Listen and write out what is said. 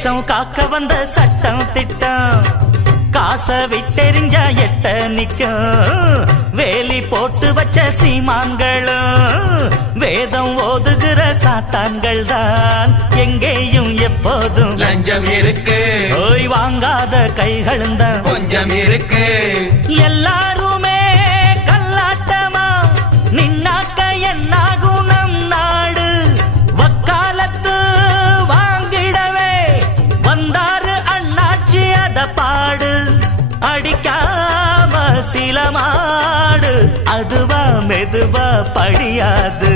தேசம் காக்க வந்த சட்டம் திட்டம் காச விட்டெறிஞ்ச எட்ட நிக்கும் வேலி போட்டு வச்ச சீமான்களும் வேதம் ஓதுகிற சாத்தான்கள் தான் எங்கேயும் எப்போதும் லஞ்சம் இருக்கு ஓய் வாங்காத கைகளும் தான் கொஞ்சம் இருக்கு எல்லாருமே கல்லாட்டமா நின்னாக்க என்னாகும் நம் நாடு வக்காலத்து வாங்கிடவே வந்தாரு அண்ணாச்சி அத பாடு அடிக்காம சில மாடு அதுவா மெதுவா படியாது